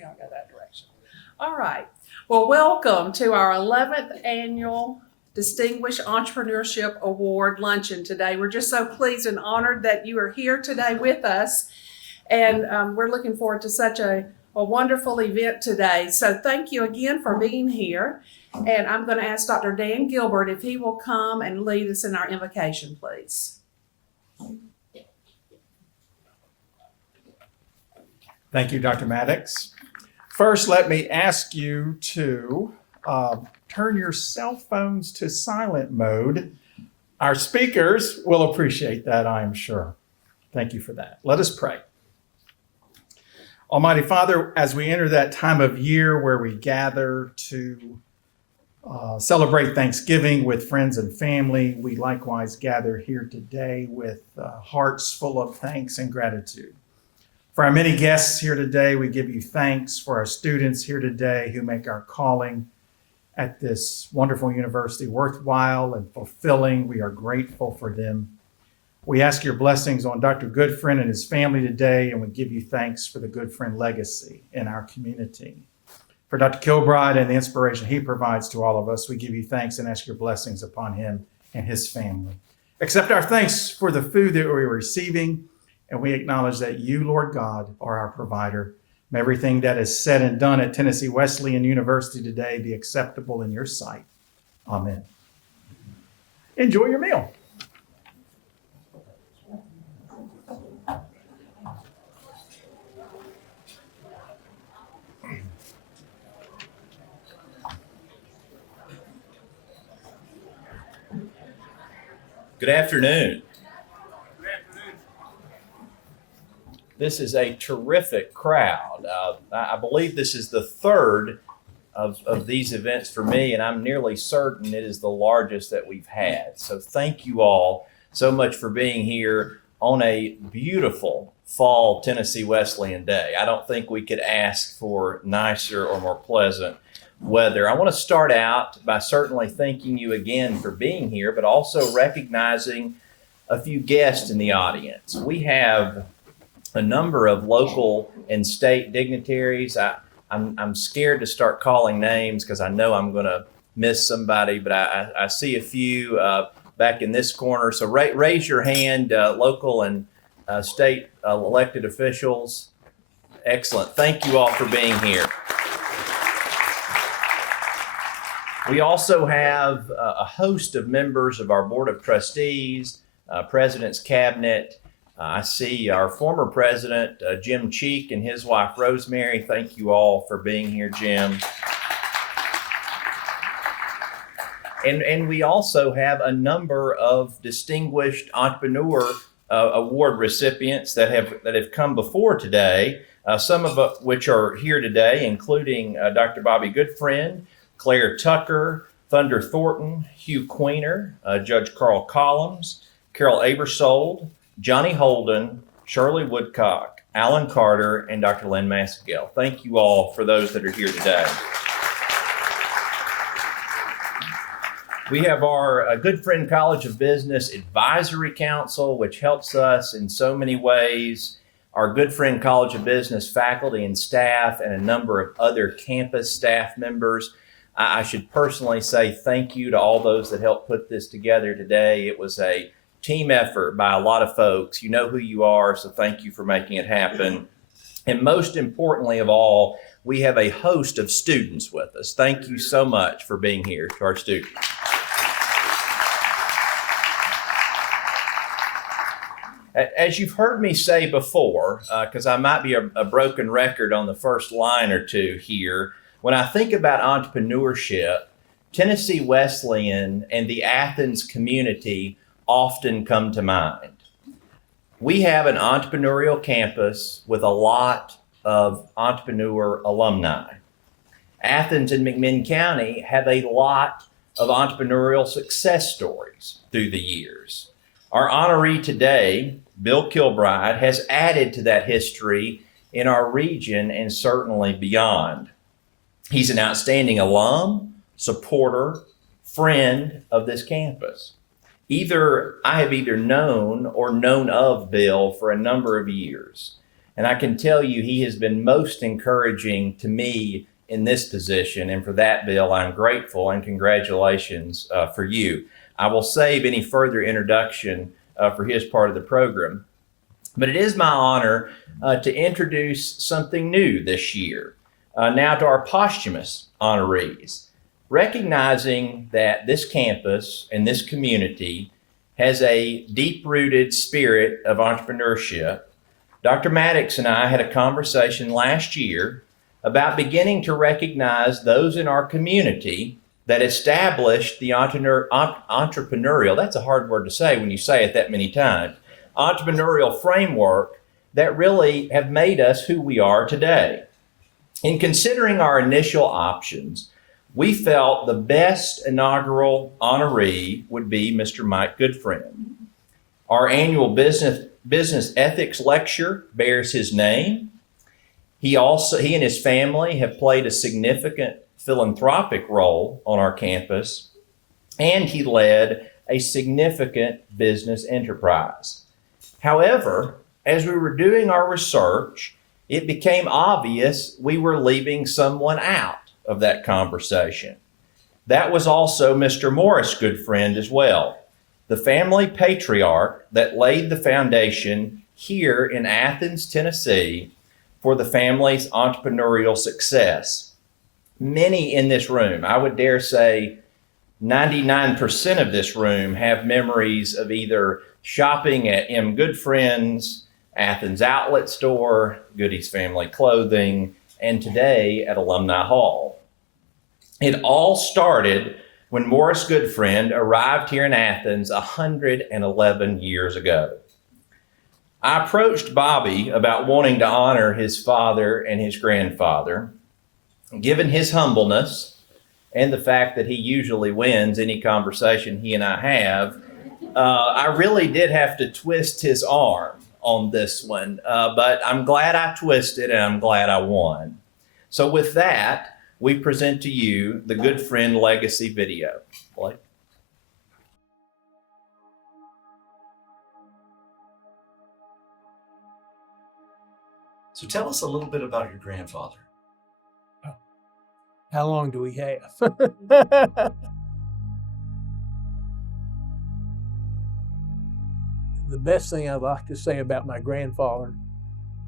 Maybe I'll go that direction. All right. Well, welcome to our 11th annual Distinguished Entrepreneurship Award Luncheon today. We're just so pleased and honored that you are here today with us. And we're looking forward to such a wonderful event today. So thank you again for being here. And I'm going to ask Dr. Dan Gilbert if he will come and lead us in our invocation, please. Thank you, Dr. Maddox. First, let me ask you to turn your cell phones to silent mode. Our speakers will appreciate that, I am sure. Thank you for that. Let us pray. Almighty Father, as we enter that time of year where we gather to celebrate Thanksgiving with friends and family, we likewise gather here today with hearts full of thanks and gratitude. For our many guests here today, we give you thanks. For our students here today who make our calling at this wonderful university worthwhile and fulfilling, we are grateful for them. We ask your blessings on Dr. Goodfriend and his family today, and we give you thanks for the Goodfriend legacy in our community. For Dr. Kilbride and the inspiration he provides to all of us, we give you thanks and ask your blessings upon him and his family. Accept our thanks for the food that we're receiving, and we acknowledge that you, Lord God, are our provider. May everything that is said and done at Tennessee Wesleyan University today be acceptable in your sight. Amen. Enjoy your meal. Good afternoon. This is a terrific crowd. I believe this is the third of these events for me, and I'm nearly certain it is the largest that we've had. So thank you all so much for being here on a beautiful fall Tennessee Wesleyan day. I don't think we could ask for nicer or more pleasant weather. I want to start out by certainly thanking you again for being here, but also recognizing a few guests in the audience. We have a number of local and state dignitaries. I'm scared to start calling names because I know I'm going to miss somebody, but I see a few back in this corner. So raise your hand, local and state elected officials. Excellent. Thank you all for being here. We also have a host of members of our Board of Trustees, President's Cabinet. I see our former president, Jim Cheek, and his wife, Rosemary. Thank you all for being here, Jim. And we also have a number of distinguished entrepreneur award recipients that have come before today, some of which are here today, including Dr. Bobby Goodfriend, Claire Tucker, Thunder Thornton, Hugh Queener, Judge Carl Collins, Carol Abersold, Johnny Holden, Shirley Woodcock, Alan Carter, and Dr. Lynn Massigel. Thank you all for those that are here today. We have our Goodfriend College of Business Advisory Council, which helps us in so many ways. Our Goodfriend College of Business faculty and staff, and a number of other campus staff members. I should personally say thank you to all those that helped put this together today. It was a team effort by a lot of folks. You know who you are, so thank you for making it happen. And most importantly of all, we have a host of students with us. Thank you so much for being here to our students. As you've heard me say before, because I might be a broken record on the first line or two here, when I think about entrepreneurship, Tennessee Wesleyan and the Athens community often come to mind. We have an entrepreneurial campus with a lot of entrepreneur alumni. Athens and McMinn County have a lot of entrepreneurial success stories through the years. Our honoree today, Bill Kilbride, has added to that history in our region and certainly beyond. He's an outstanding alum, supporter, friend of this campus. I have either known or known of Bill for a number of years. And I can tell you he has been most encouraging to me in this position. And for that, Bill, I'm grateful, and congratulations for you. I will save any further introduction for his part of the program. But it is my honor to introduce something new this year. Now to our posthumous honorees. Recognizing that this campus and this community has a deep-rooted spirit of entrepreneurship, Dr. Maddox and I had a conversation last year about beginning to recognize those in our community that established the entrepreneurial, that's a hard word to say when you say it that many times, entrepreneurial framework that really have made us who we are today. In considering our initial options, we felt the best inaugural honoree would be Mr. Mike Goodfriend. Our annual business ethics lecture bears his name. He and his family have played a significant philanthropic role on our campus, and he led a significant business enterprise. However, as we were doing our research, it became obvious we were leaving someone out of that conversation. That was also Mr. Morris Goodfriend as well, the family patriarch that laid the foundation here in Athens, Tennessee, for the family's entrepreneurial success. Many in this room, I would dare say 99% of this room, have memories of either shopping at M. Goodfriend's, Athens Outlet Store, Goody's Family Clothing, and today at Alumni Hall. It all started when Morris Goodfriend arrived here in Athens 111 years ago. I approached Bobby about wanting to honor his father and his grandfather. Given his humbleness and the fact that he usually wins any conversation he and I have, I really did have to twist his arm on this one, but I'm glad I twisted and I'm glad I won. So with that, we present to you the Goodfriend Legacy video. Blake? So tell us a little bit about your grandfather. How long do we have? The best thing I'd like to say about my grandfather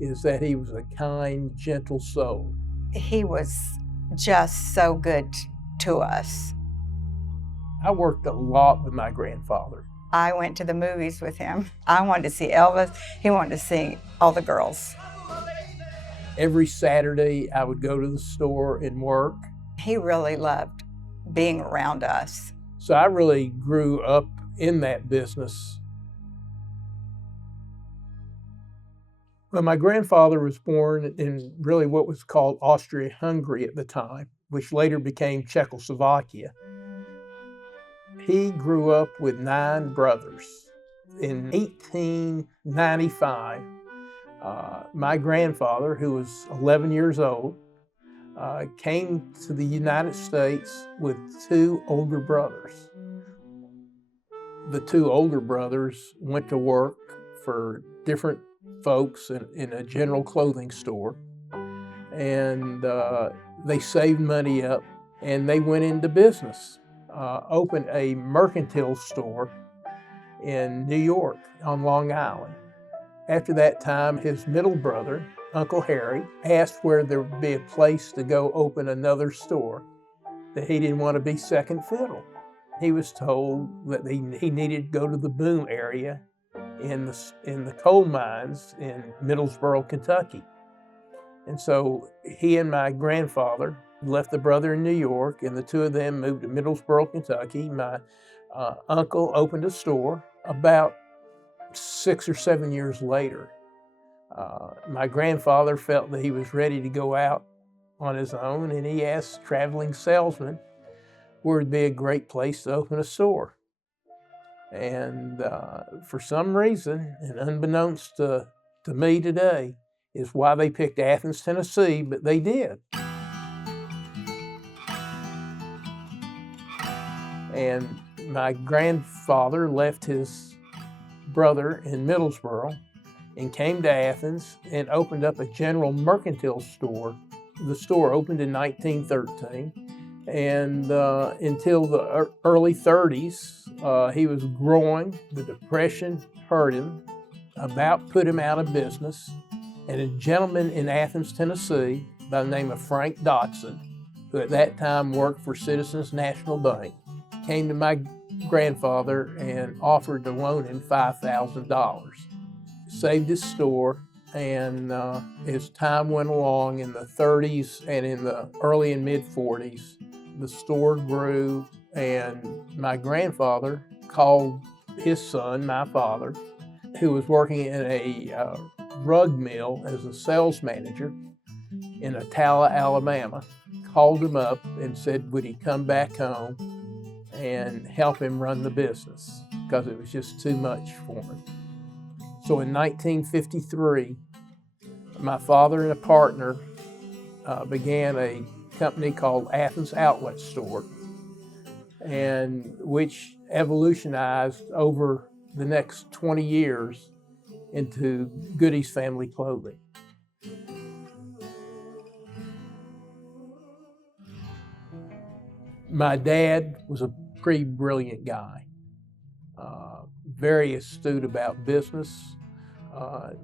is that he was a kind, gentle soul. He was just so good to us. I worked a lot with my grandfather. I went to the movies with him. I wanted to see Elvis. He wanted to see all the girls. Every Saturday, I would go to the store and work. He really loved being around us. So I really grew up in that business. Well, my grandfather was born in really what was called Austria-Hungary at the time, which later became Czechoslovakia. He grew up with 9 brothers. In 1895, my grandfather, who was 11 years old, came to the United States with 2 older brothers. The 2 older brothers went to work for different folks in a general clothing store, and they saved money up and they went into business, opened a mercantile store in New York on Long Island. After that time, his middle brother, Uncle Harry, asked where there would be a place to go open another store, that he didn't want to be second fiddle. He was told that he needed to go to the boom area in the coal mines in Middlesboro, Kentucky. And so he and my grandfather left the brother in New York, and the 2 of them moved to Middlesboro, Kentucky. My uncle opened a store. About 6 or 7 years later, my grandfather felt that he was ready to go out on his own, and he asked traveling salesmen where would be a great place to open a store. And for some reason, and unbeknownst to me today, is why they picked Athens, Tennessee, but they did. And my grandfather left his brother in Middlesboro and came to Athens and opened up a general mercantile store. The store opened in 1913, and until the early 30s, he was growing. The Depression hurt him, about put him out of business, and a gentleman in Athens, Tennessee, by the name of Frank Dotson, who at that time worked for Citizens National Bank, came to my grandfather and offered to loan him $5,000. Saved his store, and as time went along in the 30s and in the early and mid 40s, the store grew, and my grandfather called his son, my father, who was working in a rug mill as a sales manager in Attala, Alabama, called him up and said, would he come back home and help him run the business, because it was just too much for him. So in 1953, my father and a partner began a company called Athens Outlet Store, and which evolutionized over the next 20 years into Goody's Family Clothing. My dad was a pretty brilliant guy, very astute about business,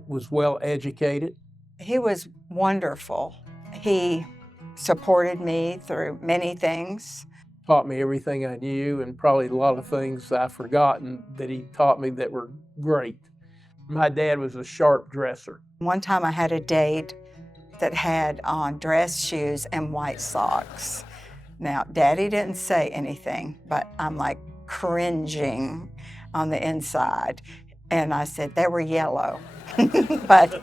was well educated. He was wonderful. He supported me through many things. Taught me everything I knew, and probably a lot of things I've forgotten that he taught me that were great. My dad was a sharp dresser. One time I had a date that had on dress shoes and white socks. Now, Daddy didn't say anything, but I'm like cringing on the inside. And I said, they were yellow. But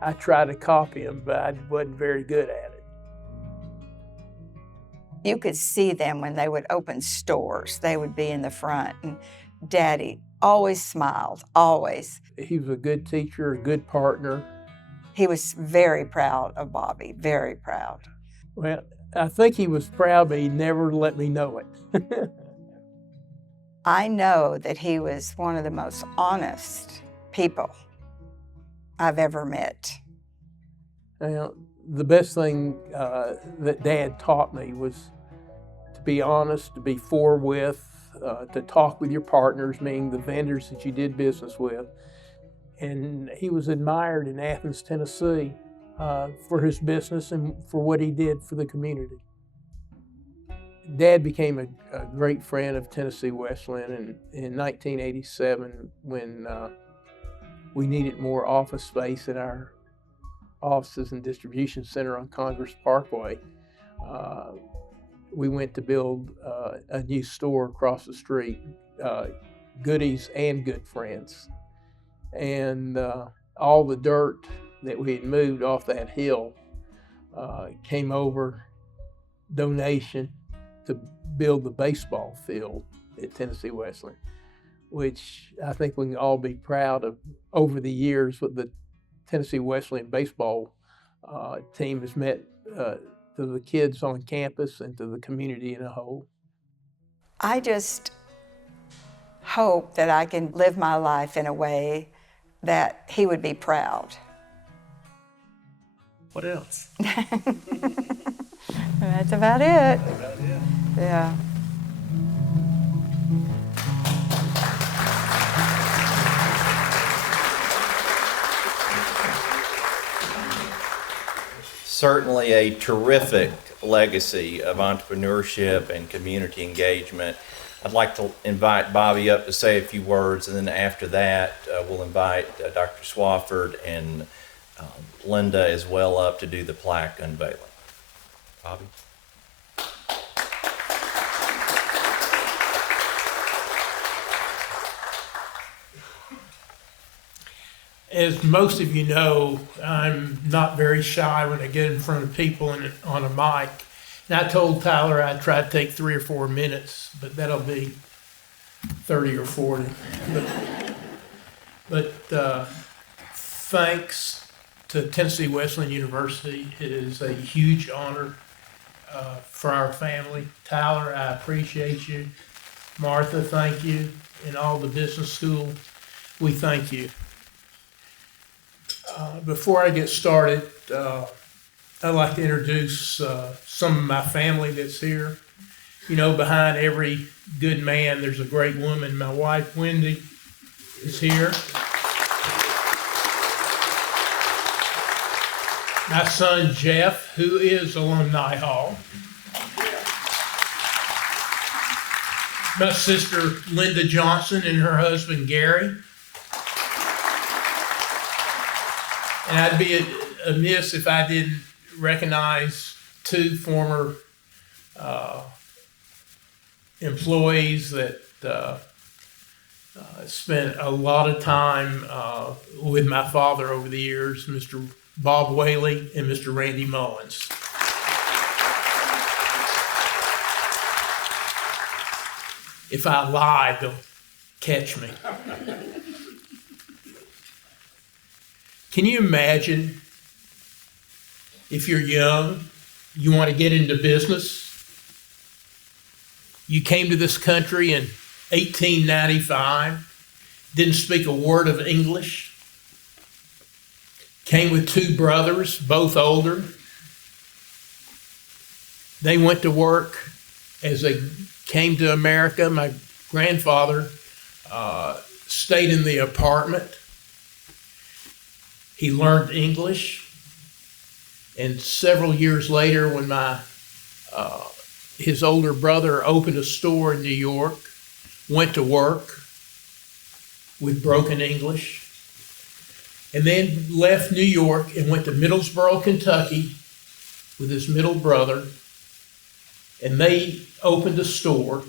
I tried to copy him, but I wasn't very good at it. you could see them when they would open stores. They would be in the front, and Daddy always smiled, always. He was a good teacher, a good partner. He was very proud of Bobby, very proud. Well, I think he was proud, but he never let me know it. I know that he was one of the most honest people I've ever met. Now, the best thing that Dad taught me was to be honest, to be forthwith, to talk with your partners, meaning the vendors that you did business with. And he was admired in Athens, Tennessee for his business and for what he did for the community. Dad became a great friend of Tennessee Wesleyan, and in 1987, when we needed more office space in our offices and distribution center on Congress Parkway, we went to build a new store across the street, Goodies and Good Friends. And all the dirt that we had moved off that hill came over donation to build the baseball field at Tennessee Wesleyan, which I think we can all be proud of. Over the years, what the Tennessee Wesleyan baseball team has meant to the kids on campus and to the community in a whole. I just hope that I can live my life in a way that he would be proud. What else? That's about it. Yeah. Certainly a terrific legacy of entrepreneurship and community engagement. I'd like to invite Bobby up to say a few words, and then after that, we'll invite Dr. Swafford and Linda as well up to do the plaque unveiling. Bobby? As most of you know, I'm not very shy when I get in front of people on a mic. And I told Tyler I'd try to take 3 or 4 minutes, but that'll be 30 or 40. But thanks to Tennessee Wesleyan University. It is a huge honor for our family. Tyler, I appreciate you. Martha, thank you. And all the business school, we thank you. Before I get started, I'd like to introduce some of my family that's here. You know, behind every good man, there's a great woman. My wife, Wendy, is here. My son, Jeff, who is Alumni Hall. My sister, Linda Johnson, and her husband, Gary. And I'd be amiss if I didn't recognize two former employees that spent a lot of time with my father over the years, Mr. Bob Whaley and Mr. Randy Mullins. If I lie, they'll catch me. Can you imagine if you're young, you want to get into business? You came to this country in 1895, didn't speak a word of English, came with two brothers, both older. They went to work as they came to America. My grandfather stayed in the apartment. He learned English, and several years later, when his older brother opened a store in New York, went to work with broken English, and then left New York and went to Middlesboro, Kentucky with his middle brother, and they opened a store.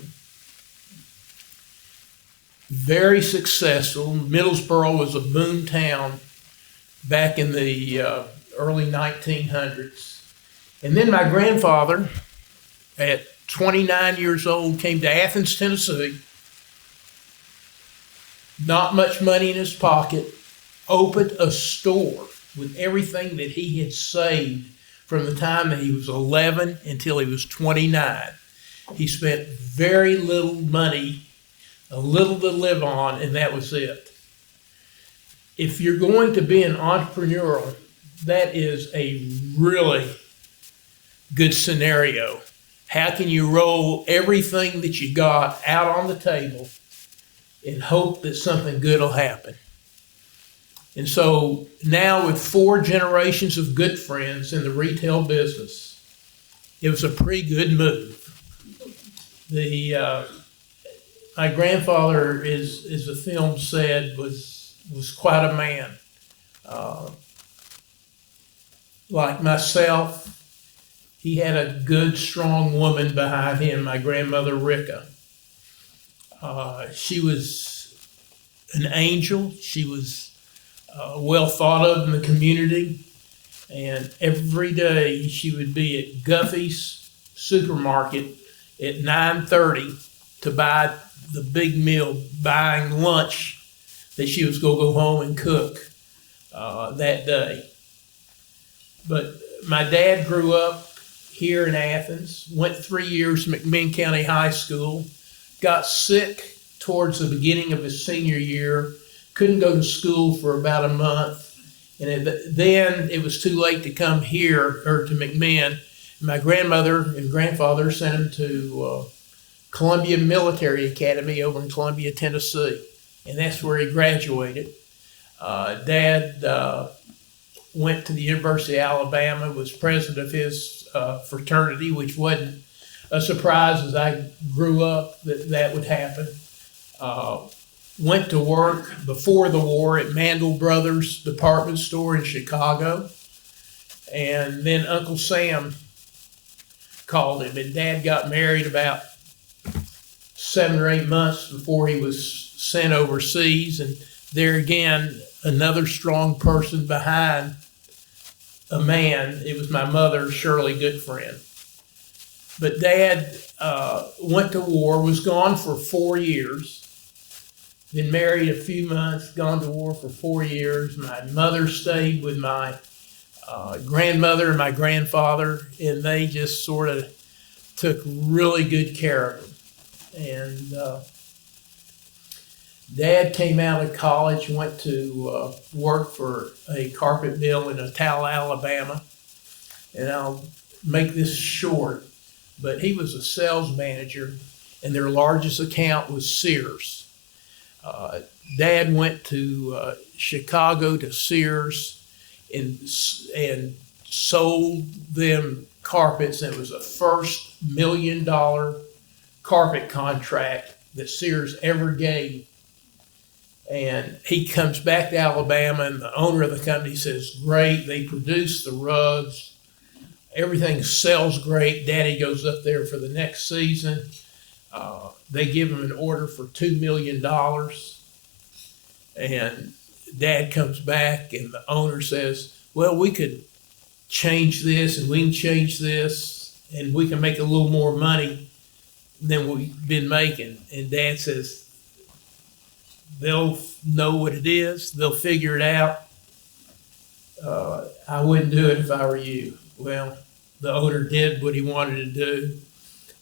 Very successful. Middlesboro was a boom town back in the early 1900s. And then my grandfather, at 29 years old, came to Athens, Tennessee. Not much money in his pocket. Opened a store with everything that he had saved from the time that he was 11 until he was 29. He spent very little money, a little to live on, and that was it. If you're going to be an entrepreneur, that is a really good scenario. How can you roll everything that you got out on the table and hope that something good will happen? And so now, with 4 generations of good friends in the retail business, it was a pretty good move. My grandfather, as the film said, was quite a man. Like myself, he had a good, strong woman behind him, my grandmother, Ricka. She was an angel. She was well thought of in the community. And every day she would be at Guffey's supermarket at 9:30 to buy the big meal, buying lunch that she was going to go home and cook that day. But my dad grew up here in Athens, went 3 years to McMinn County High School, got sick towards the beginning of his senior year, couldn't go to school for about a month, and then it was too late to come here or to McMinn. My grandmother and grandfather sent him to Columbia Military Academy over in Columbia, Tennessee, and that's where he graduated. Dad went to the University of Alabama, was president of his fraternity, which wasn't a surprise as I grew up that would happen. Went to work before the war at Mandel Brothers department store in Chicago. And then Uncle Sam called him, and Dad got married about 7 or 8 months before he was sent overseas. And there again, another strong person behind a man. It was my mother, Shirley Goodfriend. But Dad went to war, was gone for 4 years, been married a few months, gone to war for 4 years. My mother stayed with my grandmother and my grandfather, and they just sort of took really good care of him. And Dad came out of college, went to work for a carpet mill in Attala, Alabama. And I'll make this short, but he was a sales manager, and their largest account was Sears. Dad went to Chicago to Sears and sold them carpets. It was the first $1 million carpet contract that Sears ever gave. And he comes back to Alabama, and the owner of the company says, great, they produce the rugs. Everything sells great. Daddy goes up there for the next season. They give him an order for $2 million. And Dad comes back, and the owner says, well, we could change this, and we can change this, and we can make a little more money than we've been making. And Dad says, they'll know what it is. They'll figure it out. I wouldn't do it if I were you. Well, the owner did what he wanted to do.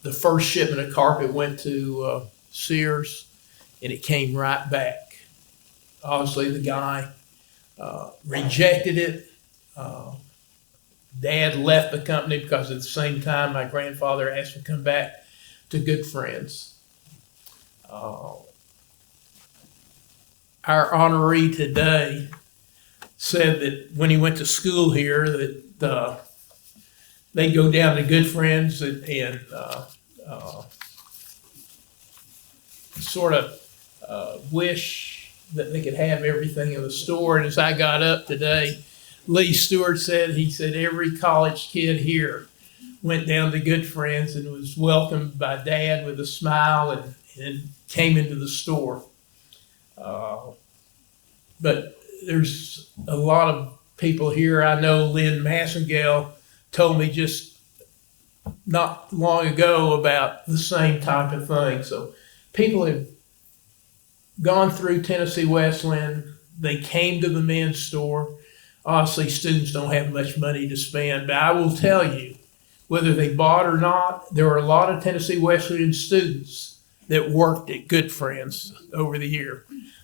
The first shipment of carpet went to Sears, and it came right back. Obviously, the guy rejected it. Dad left the company because at the same time, my grandfather asked him to come back to Good Friends. Our honoree today said that when he went to school here, that they'd go down to Good Friends and sort of wish that they could have everything in the store. And as I got up today, Lee Stewart said, he said every college kid here went down to Good Friends and was welcomed by Dad with a smile and came into the store. But there's a lot of people here. I know Lynn Massengale told me just not long ago about the same type of thing. So people have gone through Tennessee Wesleyan. They came to the men's store. Obviously, students don't have much money to spend, but I will tell you, whether they bought or not, there were a lot of Tennessee Wesleyan students that worked at Good Friends over the year.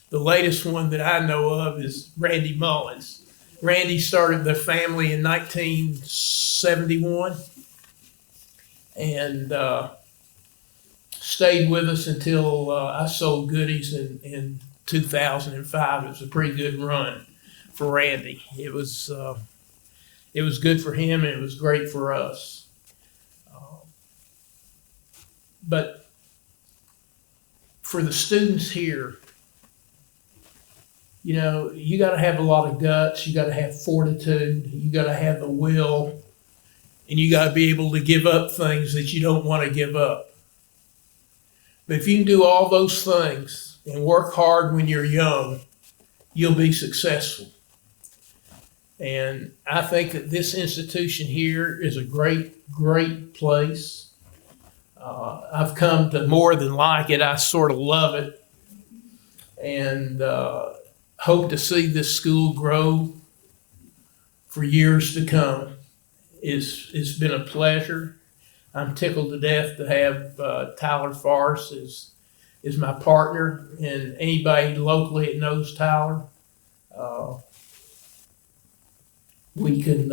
The latest one that I know of is Randy Mullins. Randy started the family in 1971 and stayed with us until I sold goodies in 2005. It was a pretty good run for Randy. It was good for him, and it was great for us. But for the students here, you know, you got to have a lot of guts. You got to have fortitude. You got to have the will, and you got to be able to give up things that you don't want to give up. But if you can do all those things and work hard when you're young, you'll be successful. And I think that this institution here is a great, great place. I've come to more than like it. I sort of love it. And hope to see this school grow for years to come. It's been a pleasure. I'm tickled to death to have Tyler Farce is my partner, and anybody locally that knows Tyler, we can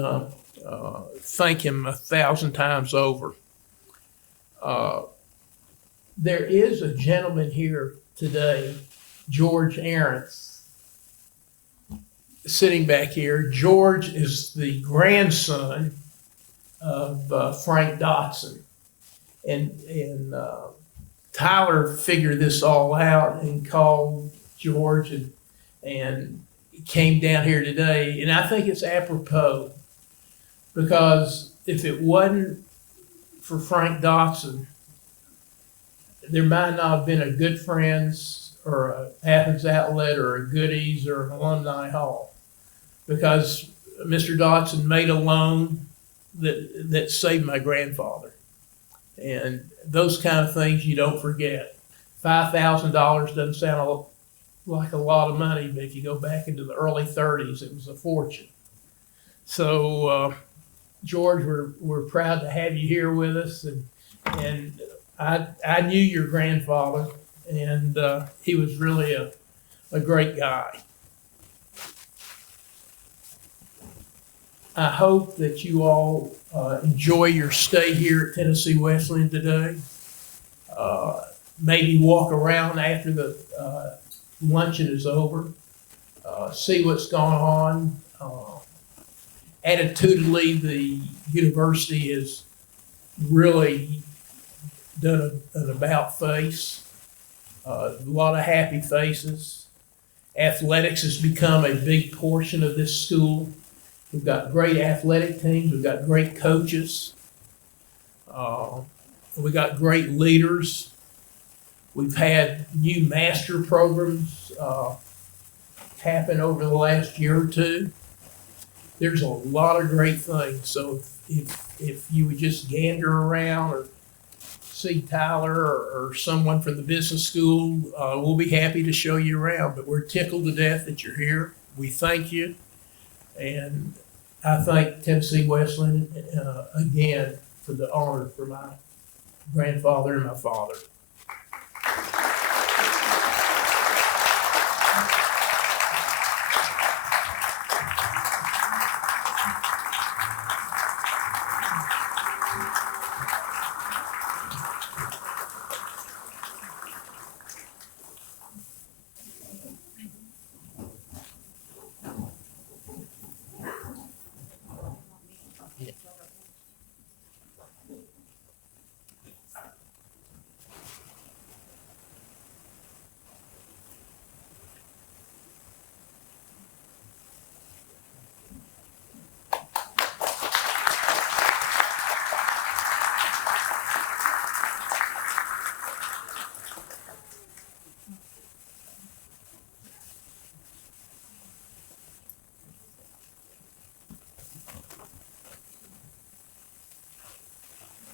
thank him 1,000 times over. There is a gentleman here today, George Aarons, sitting back here. George is the grandson of Frank Dotson. And Tyler figured this all out and called George and came down here today. And I think it's apropos, because if it wasn't for Frank Dotson, there might not have been a Good Friends or a Athens Outlet or a Goodies or an Alumni Hall, because Mr. Dotson made a loan that saved my grandfather. And those kind of things you don't forget. $5,000 doesn't sound like a lot of money, but if you go back into the early 30s, it was a fortune. So, George, we're proud to have you here with us. And I knew your grandfather, and he was really a great guy. I hope that you all enjoy your stay here at Tennessee Wesleyan today. Maybe walk around after the luncheon is over, see what's going on. Attitudinally, the university has really done an about face. A lot of happy faces. Athletics has become a big portion of this school. We've got great athletic teams. We've got great coaches. We've got great leaders. We've had new master programs happen over the last year or two. There's a lot of great things. So if you would just gander around or see Tyler or someone from the business school, we'll be happy to show you around. But we're tickled to death that you're here. We thank you. And I thank Tennessee Wesleyan again for the honor for my grandfather and my father.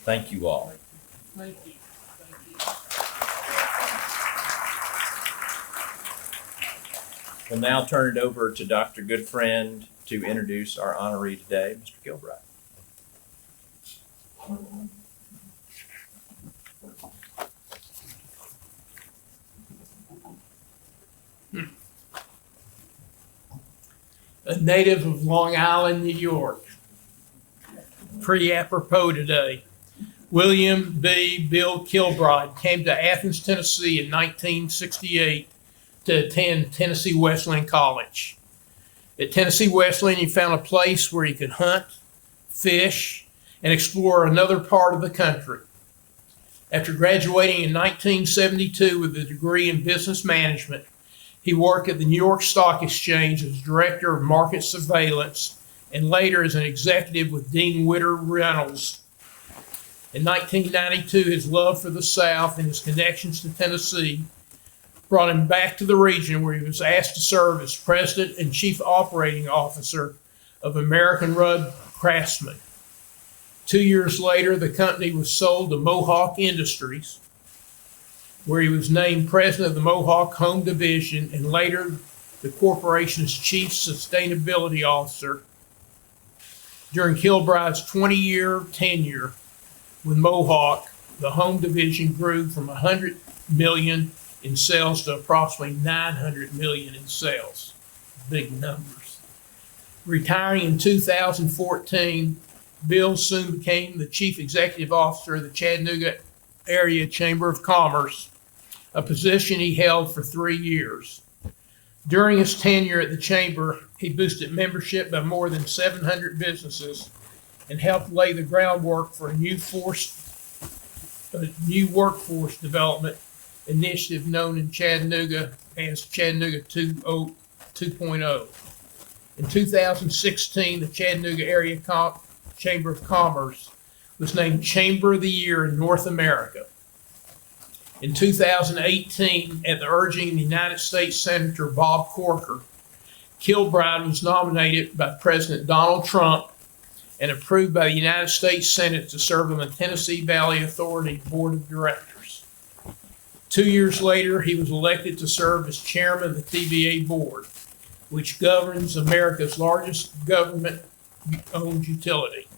Thank you all. Thank you. Thank you. We'll now turn it over to Dr. Goodfriend to introduce our honoree today, Mr. Kilbride. A native of Long Island, New York. Pretty apropos today. William B. Bill Kilbride came to Athens, Tennessee in 1968 to attend Tennessee Wesleyan College. At Tennessee Wesleyan, he found a place where he could hunt, fish, and explore another part of the country. After graduating in 1972 with a degree in business management, he worked at the New York Stock Exchange as director of market surveillance and later as an executive with Dean Witter Reynolds. In 1992, his love for the South and his connections to Tennessee brought him back to the region, where he was asked to serve as president and chief operating officer of American Rudd Craftsman. 2 years later, the company was sold to Mohawk Industries, where he was named president of the Mohawk Home Division and later the corporation's chief sustainability officer. During Kilbride's 20-year tenure with Mohawk, the home division grew from $100 million in sales to approximately $900 million in sales. Big numbers. Retiring in 2014, Bill soon became the chief executive officer of the Chattanooga Area Chamber of Commerce, a position he held for 3 years. During his tenure at the chamber, he boosted membership by more than 700 businesses and helped lay the groundwork for a new workforce development initiative known in Chattanooga as Chattanooga 2.0. In 2016, the Chattanooga Area Chamber of Commerce was named Chamber of the Year in North America. In 2018, at the urging of the United States Senator Bob Corker, Kilbride was nominated by President Donald Trump and approved by the United States Senate to serve on the Tennessee Valley Authority Board of Directors. 2 years later, he was elected to serve as chairman of the TVA board, which governs America's largest government-owned utility.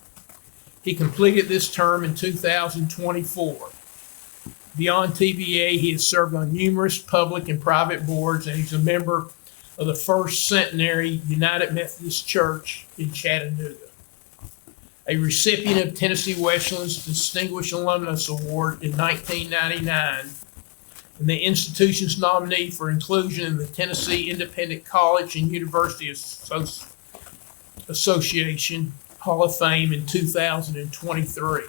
He completed this term in 2024. Beyond TVA, he has served on numerous public and private boards, and he's a member of the First Centenary United Methodist Church in Chattanooga. A recipient of Tennessee Wesleyan's Distinguished Alumnus Award in 1999, and the institution's nominee for inclusion in the Tennessee Independent College and University Association Hall of Fame in 2023.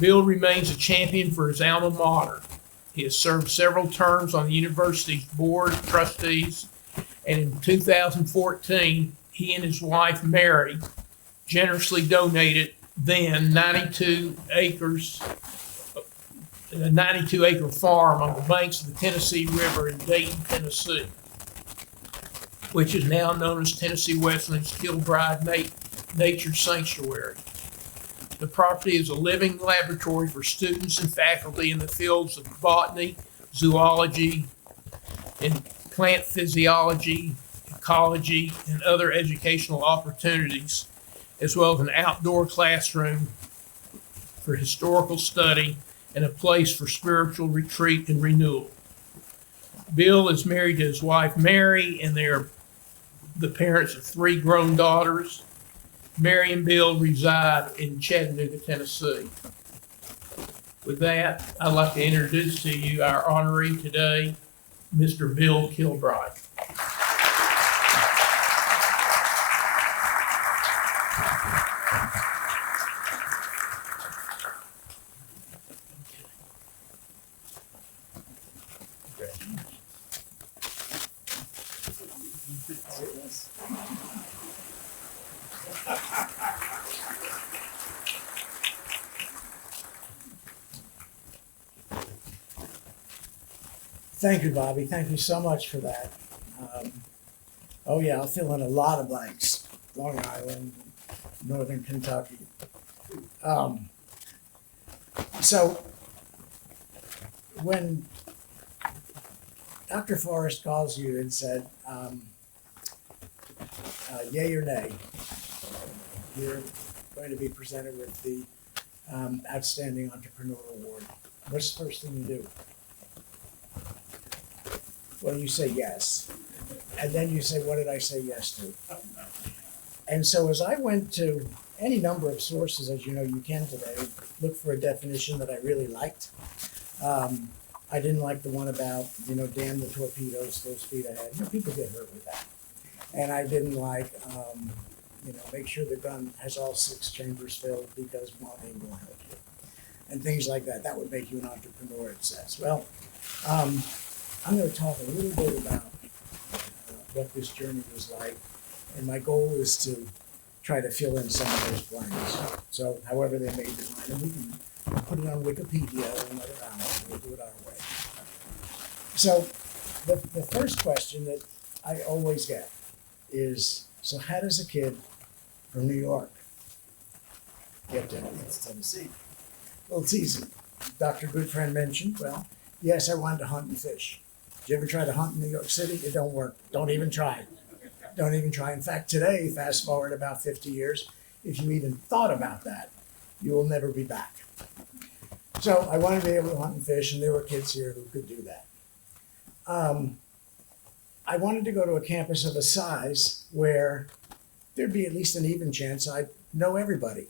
Bill remains a champion for his alma mater. He has served several terms on the university's board of trustees, and in 2014, he and his wife, Mary, generously donated then 92 acres, a 92-acre farm on the banks of the Tennessee River in Dayton, Tennessee, which is now known as Tennessee Wesleyan's Kilbride Nature Sanctuary. The property is a living laboratory for students and faculty in the fields of botany, zoology, and plant physiology, ecology, and other educational opportunities, as well as an outdoor classroom for historical study and a place for spiritual retreat and renewal. Bill is married to his wife, Mary, and they are the parents of 3 grown daughters. Mary and Bill reside in Chattanooga, Tennessee. With that, I'd like to introduce to you our honoree today, Mr. Bill Kilbride. Thank you, Bobby. Thank you so much for that. Oh yeah, I'll fill in a lot of blanks. Long Island, Northern Kentucky. So when Dr. Forrest calls you and said, yay or nay, you're going to be presented with the Outstanding Entrepreneur Award, what's the first thing you do? Well, you say yes. And then you say, what did I say yes to? And so as I went to any number of sources, as you know you can today, look for a definition that I really liked. I didn't like the one about, damn the torpedoes, full speed ahead. People get hurt with that. And I didn't like, make sure the gun has all 6 chambers filled because one ain't going to help you. And things like that. That would make you an entrepreneur, it says. Well, I'm going to talk a little bit about what this journey was like, and my goal is to try to fill in some of those blanks. So, however they may define them, we can put it on Wikipedia or another outlets. We'll do it our way. So, the first question that I always get is, so how does a kid from New York get to Tennessee? Well, it's easy. Dr. Goodfriend mentioned, well, yes, I wanted to hunt and fish. Did you ever try to hunt in New York City? It don't work. Don't even try. Don't even try. In fact, today, fast forward about 50 years, if you even thought about that, you will never be back. So I wanted to be able to hunt and fish, and there were kids here who could do that. I wanted to go to a campus of a size where there'd be at least an even chance I'd know everybody.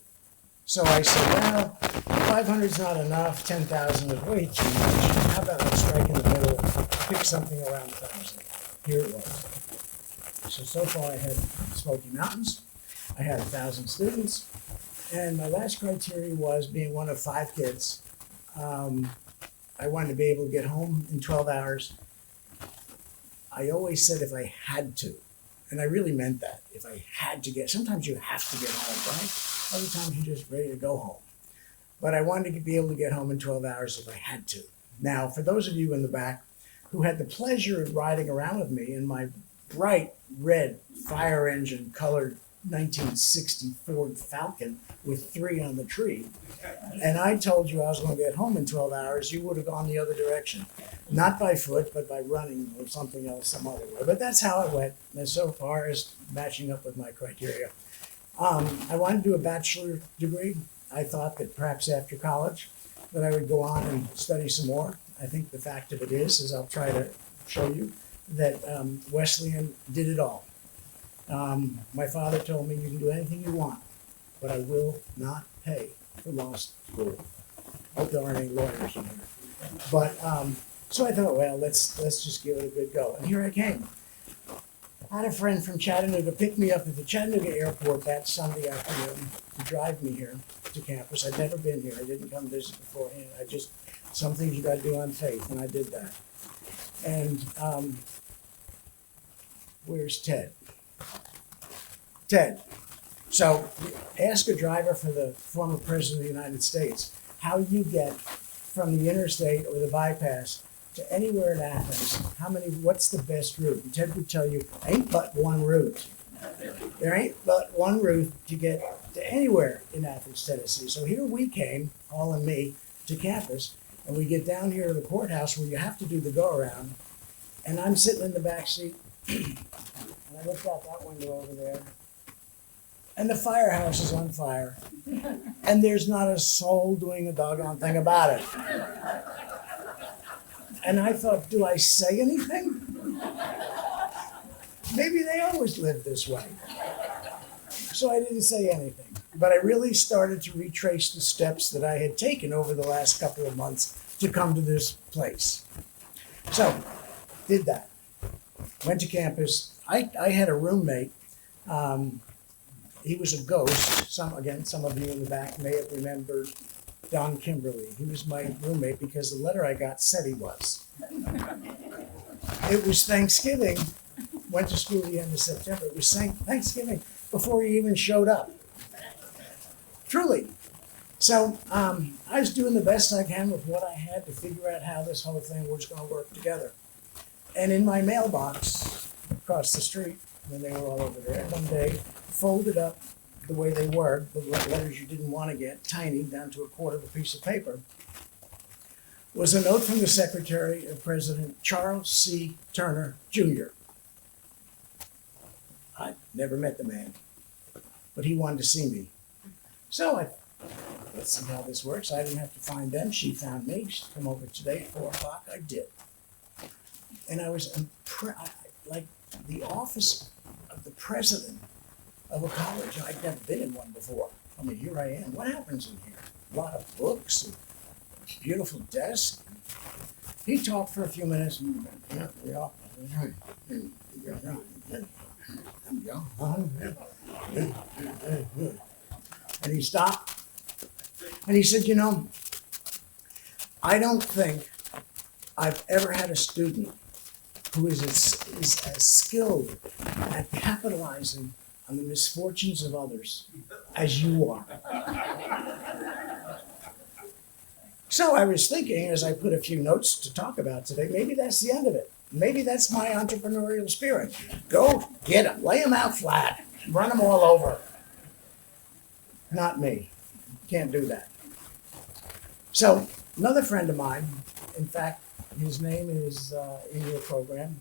So I said, well, 500 is not enough, 10,000 is way too much. How about I strike in the middle and pick something around 1,000? Here it was. So far I had Smoky Mountains, I had 1,000 students, and my last criteria was being one of 5 kids. I wanted to be able to get home in 12 hours. I always said if I had to, and I really meant that, if I had to sometimes you have to get home, right? Other times you're just ready to go home. But I wanted to be able to get home in 12 hours if I had to. Now, for those of you in the back who had the pleasure of riding around with me in my bright red fire engine colored 1960 Ford Falcon with 3 on the tree, and I told you I was going to get home in 12 hours, you would have gone the other direction. Not by foot, but by running or something else, some other way. But that's how it went, and so far as matching up with my criteria. I wanted to do a bachelor degree. I thought that perhaps after college, that I would go on and study some more. I think the fact of it is I'll try to show you that Wesleyan did it all. My father told me you can do anything you want, but I will not pay for law school. Hope there aren't any lawyers in here. But so I thought, well, let's just give it a good go. And here I came. I had a friend from Chattanooga pick me up at the Chattanooga airport that Sunday afternoon to drive me here to campus. I'd never been here. I didn't come visit beforehand. Some things you got to do on faith, and I did that. And where's Ted? Ted. So ask a driver for the former president of the United States how you get from the interstate or the bypass to anywhere in Athens. What's the best route? And Ted would tell you, ain't but one route. There ain't but one route to get to anywhere in Athens, Tennessee. So here we came, Paul and me, to campus, and we get down here to the courthouse where you have to do the go around. And I'm sitting in the back seat, and I looked out that window over there, and the firehouse is on fire, and there's not a soul doing a doggone thing about it. And I thought, do I say anything? Maybe they always live this way. So I didn't say anything. But I really started to retrace the steps that I had taken over the last couple of months to come to this place. So, did that. Went to campus. I had a roommate. He was a ghost. Some of you in the back may have remembered Don Kimberly. He was my roommate because the letter I got said he was. It was Thanksgiving. Went to school the end of September. It was Thanksgiving before he even showed up. Truly. So I was doing the best I can with what I had to figure out how this whole thing was going to work together. And in my mailbox across the street, when they were all over there, one day, folded up the way they were, the letters you didn't want to get, tiny, down to a quarter of a piece of paper, was a note from the Secretary of President Charles C. Turner, Jr. I never met the man, but he wanted to see me. So let's see how this works. I didn't have to find them. She found me. She'd come over today at 4 o'clock. I did. And I was like the office of the president of a college. I'd never been in one before. I mean, here I am. What happens in here? A lot of books, and a beautiful desk. He talked for a few minutes. And he stopped. And he said, I don't think I've ever had a student who is as skilled at capitalizing on the misfortunes of others as you are. So I was thinking, as I put a few notes to talk about today, maybe that's the end of it. Maybe that's my entrepreneurial spirit. Go get them, lay them out flat, run them all over. Not me. Can't do that. So another friend of mine, in fact, his name is in your program,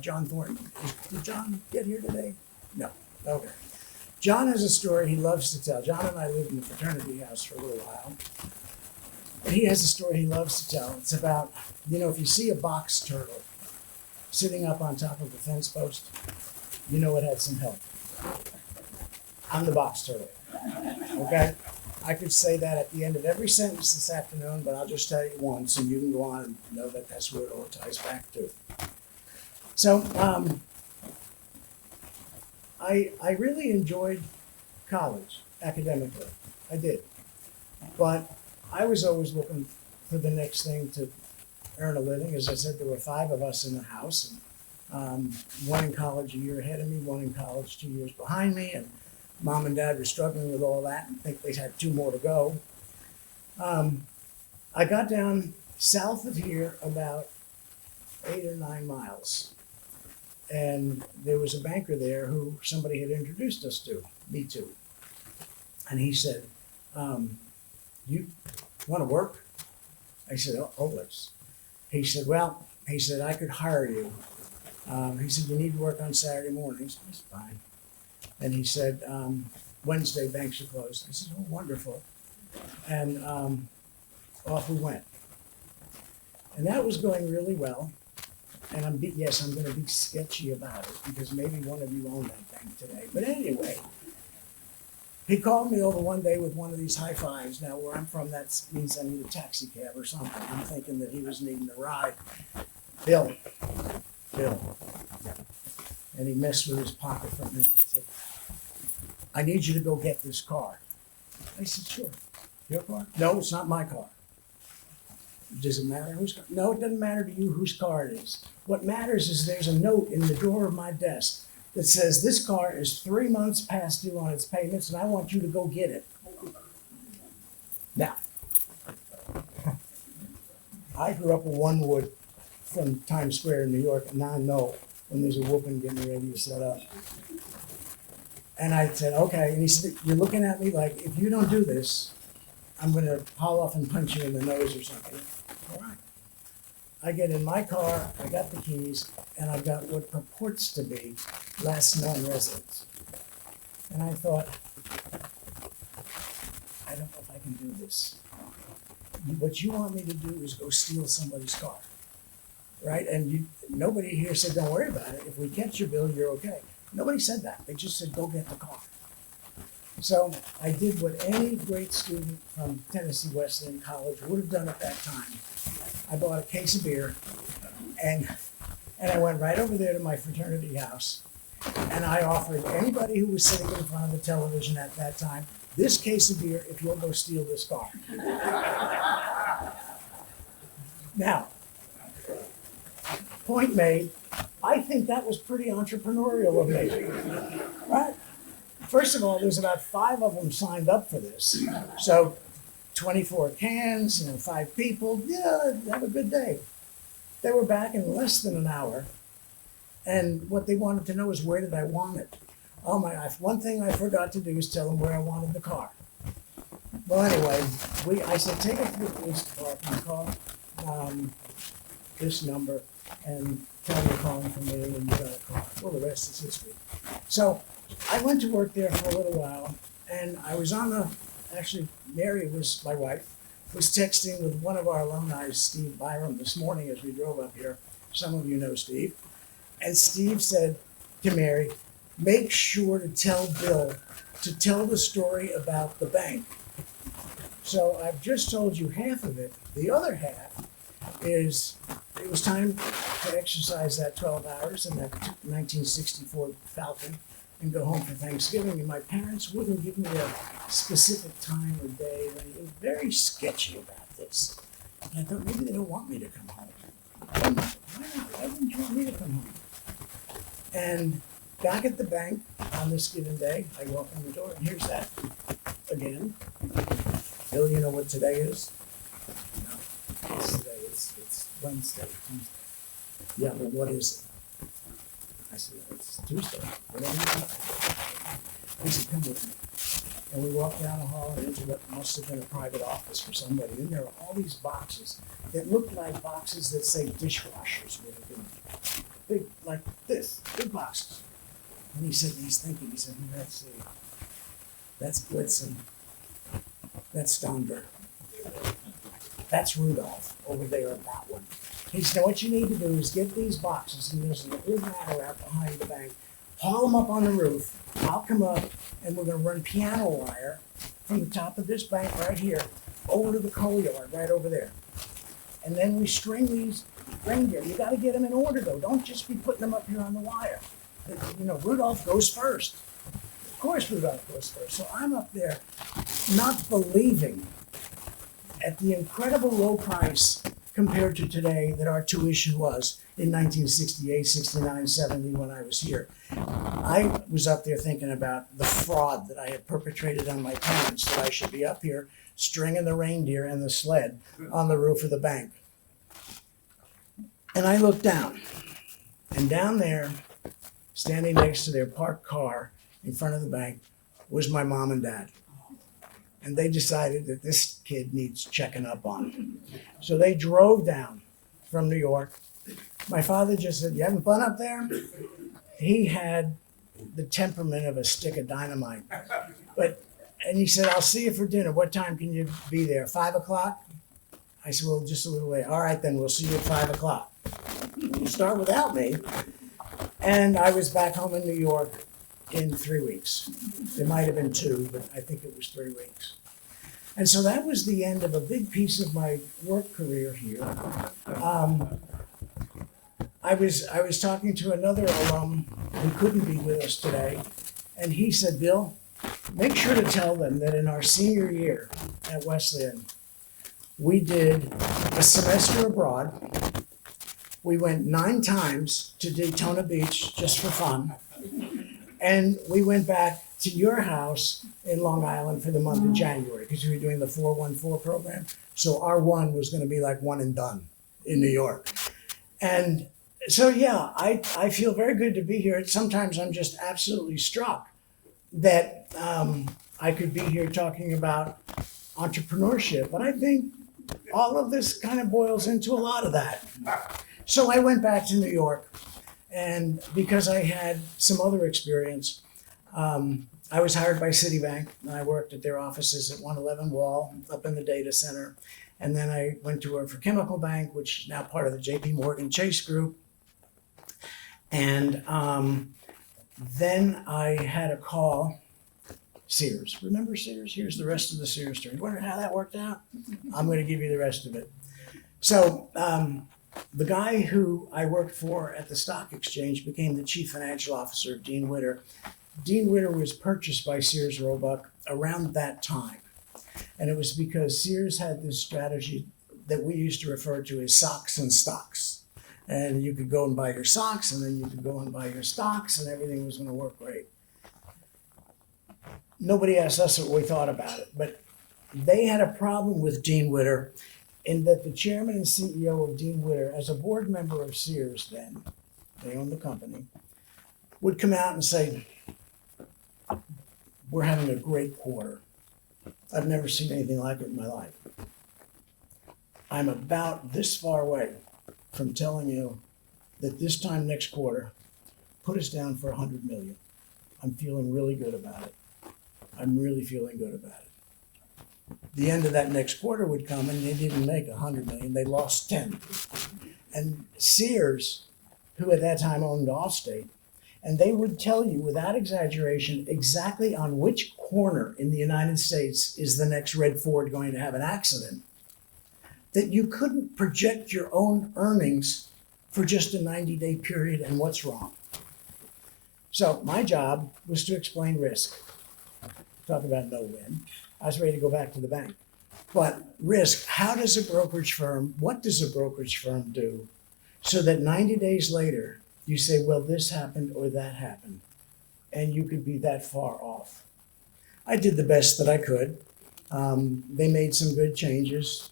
John Thornton. Did John get here today? No. Okay. John has a story he loves to tell. John and I lived in the fraternity house for a little while. And he has a story he loves to tell. It's about, if you see a box turtle sitting up on top of a fence post, you know it had some help. I'm the box turtle. Okay? I could say that at the end of every sentence this afternoon, but I'll just tell you once, and you can go on and know that that's where it all ties back to. So, I really enjoyed college academically. I did. But I was always looking for the next thing to earn a living. As I said, there were 5 of us in the house, and one in college a year ahead of me, one in college 2 years behind me, and Mom and Dad were struggling with all that and think they had 2 more to go. I got down south of here about 8 or 9 miles. And there was a banker there who somebody had introduced us to, me to. And he said, you want to work? I said, oh, yes. He said, I could hire you. He said, you need to work on Saturday mornings. That's fine. And he said, Wednesday banks are closed. I said, oh, wonderful. And off we went. And that was going really well. And I'm going to be sketchy about it because maybe one of you own that bank today. But anyway, he called me over one day with one of these high fives. Now, where I'm from, that means I need a taxi cab or something. I'm thinking that he was needing a ride. Bill. And he messed with his pocket for a minute and said, I need you to go get this car. I said, sure. Your car? No, it's not my car. Does it matter whose car? No, it doesn't matter to you whose car it is. What matters is there's a note in the drawer of my desk that says this car is 3 months past due on its payments and I want you to go get it. Now, I grew up in Onewood from Times Square in New York, and I know when there's a whooping getting ready to set up. And I said, okay. And he said, you're looking at me like, if you don't do this, I'm going to haul off and punch you in the nose or something. All right. I get in my car, I got the keys, and I got what purports to be last known residence. And I thought, I don't know if I can do this. What you want me to do is go steal somebody's car, right? And nobody here said, don't worry about it. If we catch your bill, you're okay. Nobody said that. They just said, go get the car. So I did what any great student from Tennessee Wesleyan College would have done at that time. I bought a case of beer, and I went right over there to my fraternity house, and I offered anybody who was sitting in front of the television at that time this case of beer if you'll go steal this car. Now, point made, I think that was pretty entrepreneurial of me, right? First of all, there's about 5 of them signed up for this. So 24 cans, 5 people, yeah, have a good day. They were back in less than an hour. And what they wanted to know is, where did I want it? Oh my, one thing I forgot to do is tell them where I wanted the car. Well, anyway, I said, take it to the police department, call this number, and tell them you're calling from me and you got a car. Well, the rest is history. So I went to work there for a little while, and I was actually, Mary was my wife, was texting with one of our alumni, Steve Byram, this morning as we drove up here. Some of you know Steve. And Steve said to Mary, make sure to tell Bill to tell the story about the bank. So I've just told you half of it. The other half is it was time to exercise that 12 hours in that 1964 Falcon and go home for Thanksgiving. And my parents wouldn't give me a specific time or day. It was very sketchy about this. And I thought, maybe they don't want me to come home. Why not? Why wouldn't you want me to come home? And back at the bank on this given day, I walk in the door, and here's that again. Bill, you know what today is? No, it's today. It's Wednesday, Tuesday. Yeah, but what is it? I said, it's Tuesday. Whatever you want. He said, come with me. And we walked down the hall and into what must have been a private office for somebody. And there were all these boxes that looked like boxes that say dishwashers would have been big, like this, big boxes. And he said, he's thinking, he said, let's see, that's Blitzen, that's Stonberg, that's Rudolph over there in that one. He said, what you need to do is get these boxes, and there's a big ladder out behind the bank, haul them up on the roof, I'll come up, and we're gonna run piano wire from the top of this bank right here over to the coal yard right over there. And then we string these reindeer. You gotta get them in order though. Don't just be putting them up here on the wire. Rudolph goes first. Of course Rudolph goes first. So I'm up there not believing at the incredible low price compared to today that our tuition was in 1968, 69, 70 when I was here. I was up there thinking about the fraud that I had perpetrated on my parents, that I should be up here stringing the reindeer and the sled on the roof of the bank. And I looked down, and down there, standing next to their parked car in front of the bank, was my mom and dad. And they decided that this kid needs checking up on. So they drove down from New York. My father just said, you having fun up there? He had the temperament of a stick of dynamite. And he said, I'll see you for dinner. What time can you be there? 5 o'clock? I said, well, just a little late. All right, then we'll see you at 5 o'clock. You start without me. And I was back home in New York in 3 weeks. It might have been 2, but I think it was 3 weeks. And so that was the end of a big piece of my work career here. I was talking to another alum who couldn't be with us today, and he said, Bill, make sure to tell them that in our senior year at Wesleyan, we did a semester abroad. We went 9 times to Daytona Beach just for fun. And we went back to your house in Long Island for the month of January because we were doing the 414 program. So our one was going to be like one and done in New York. And so, yeah, I feel very good to be here. Sometimes I'm just absolutely struck that I could be here talking about entrepreneurship. But I think all of this kind of boils into a lot of that. So I went back to New York, and because I had some other experience, I was hired by Citibank, and I worked at their offices at 111 Wall up in the data center. And then I went to work for Chemical Bank, which is now part of the JP Morgan Chase Group. And then I had a call, Sears. Remember Sears? Here's the rest of the Sears story. Wonder how that worked out? I'm going to give you the rest of it. So the guy who I worked for at the stock exchange became the chief financial officer of Dean Witter. Dean Witter was purchased by Sears Roebuck around that time. And it was because Sears had this strategy that we used to refer to as socks and stocks. And you could go and buy your socks, and then you could go and buy your stocks, and everything was going to work great. Nobody asked us what we thought about it, but they had a problem with Dean Witter in that the chairman and CEO of Dean Witter, as a board member of Sears then, they owned the company, would come out and say, we're having a great quarter. I've never seen anything like it in my life. I'm about this far away from telling you that this time next quarter, put us down for 100 million. I'm feeling really good about it. I'm really feeling good about it. The end of that next quarter would come and they didn't make 100 million, they lost 10. And Sears, who at that time owned Allstate, and they would tell you without exaggeration exactly on which corner in the United States is the next red Ford going to have an accident, that you couldn't project your own earnings for just a 90-day period and what's wrong. So my job was to explain risk. Talk about no win. I was ready to go back to the bank. But risk, how does a brokerage firm, what does a brokerage firm do so that 90 days later you say, well, this happened or that happened, and you could be that far off? I did the best that I could. They made some good changes.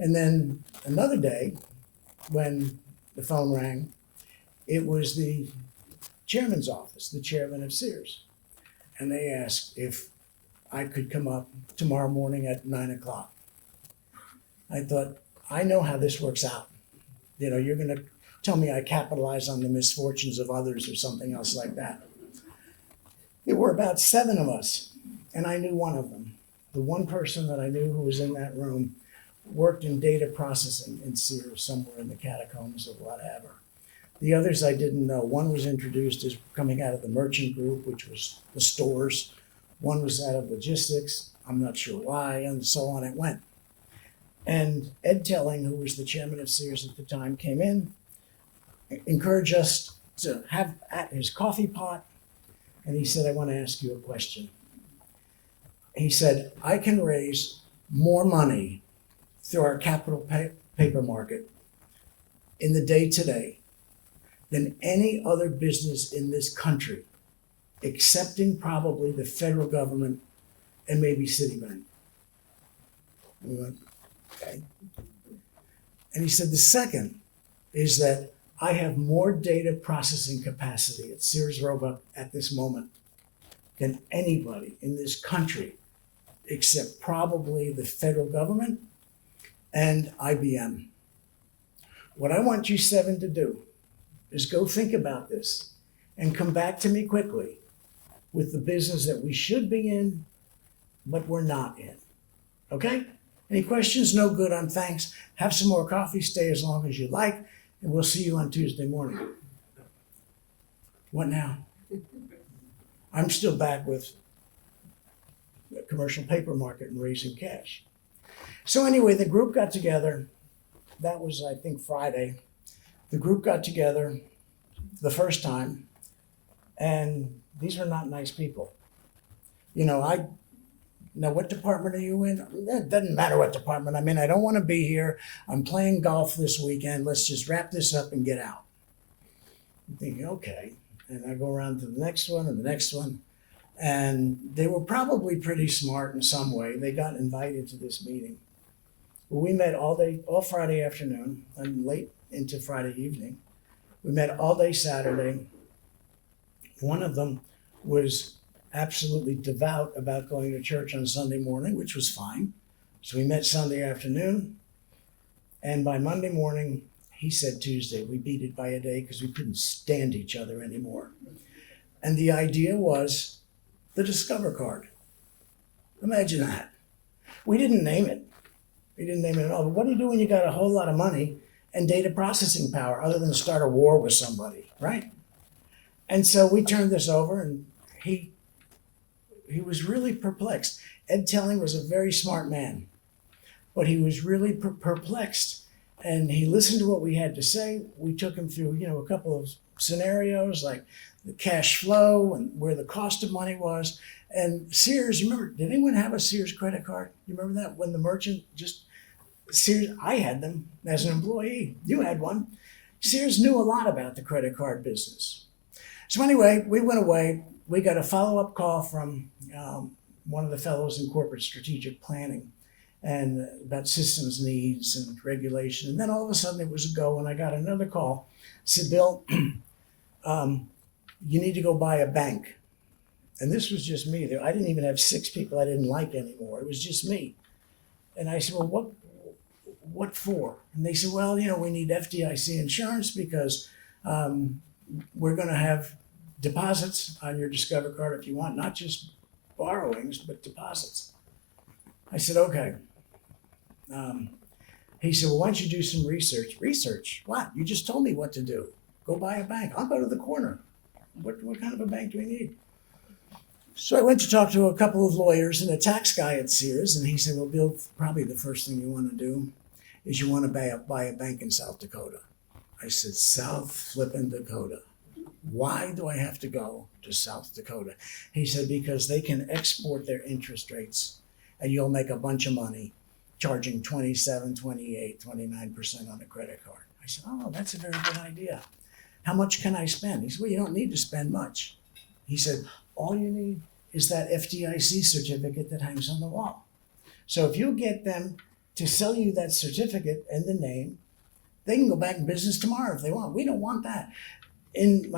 And then another day, when the phone rang, it was the chairman's office, the chairman of Sears. And they asked if I could come up tomorrow morning at 9 o'clock. I thought, I know how this works out. You know, you're going to tell me I capitalize on the misfortunes of others or something else like that. There were about 7 of us, and I knew one of them. The one person that I knew who was in that room worked in data processing in Sears, somewhere in the catacombs of whatever. The others I didn't know. One was introduced as coming out of the merchant group, which was the stores. One was out of logistics. I'm not sure why, and so on it went. And Ed Telling, who was the chairman of Sears at the time, came in, encouraged us to have at his coffee pot, and he said, I want to ask you a question. He said, I can raise more money through our capital paper market in the day today than any other business in this country, excepting probably the federal government and maybe Citibank. We went, okay. And he said, the second is that I have more data processing capacity at Sears Roebuck at this moment than anybody in this country, except probably the federal government and IBM. What I want you 7 to do is go think about this and come back to me quickly with the business that we should be in, but we're not in. Okay? Any questions? No good on thanks. Have some more coffee, stay as long as you like, and we'll see you on Tuesday morning. What now? I'm still back with the commercial paper market and raising cash. So anyway, the group got together. That was, I think, Friday. The group got together the first time, and these were not nice people. You know, now what department are you in? It doesn't matter what department I'm in. I don't want to be here. I'm playing golf this weekend. Let's just wrap this up and get out. I'm thinking, okay. And I go around to the next one and the next one. And they were probably pretty smart in some way. They got invited to this meeting. Well, we met all day, all Friday afternoon and late into Friday evening. We met all day Saturday. One of them was absolutely devout about going to church on Sunday morning, which was fine. So we met Sunday afternoon. And by Monday morning, he said Tuesday. We beat it by a day because we couldn't stand each other anymore. And the idea was the Discover card. Imagine that. We didn't name it. We didn't name it at all. But what do you do when you got a whole lot of money and data processing power other than start a war with somebody, right? And so we turned this over, and he was really perplexed. Ed Telling was a very smart man, but he was really perplexed. And he listened to what we had to say. We took him through, a couple of scenarios like the cash flow and where the cost of money was. And Sears, you remember, did anyone have a Sears credit card? You remember that when the merchant Sears, I had them as an employee. You had one. Sears knew a lot about the credit card business. So anyway, we went away. We got a follow-up call from one of the fellows in corporate strategic planning and about systems needs and regulation. And then all of a sudden it was a go, and I got another call. Said, Bill, you need to go buy a bank. And this was just me. I didn't even have 6 people I didn't like anymore. It was just me. And I said, well, what for? And they said, well, we need FDIC insurance because we're going to have deposits on your Discover card if you want, not just borrowings, but deposits. I said, okay. He said, well, why don't you do some research? Research? What? You just told me what to do. Go buy a bank. I'll go to the corner. What kind of a bank do we need? So I went to talk to a couple of lawyers and a tax guy at Sears, and he said, well, Bill, probably the first thing you want to do is you want to buy a bank in South Dakota. I said, South flippin' Dakota. Why do I have to go to South Dakota? He said, because they can export their interest rates and you'll make a bunch of money charging 27, 28, 29% on a credit card. I said, oh, that's a very good idea. How much can I spend? He said, well, you don't need to spend much. He said, all you need is that FDIC certificate that hangs on the wall. So if you get them to sell you that certificate and the name, they can go back in business tomorrow if they want. We don't want that. In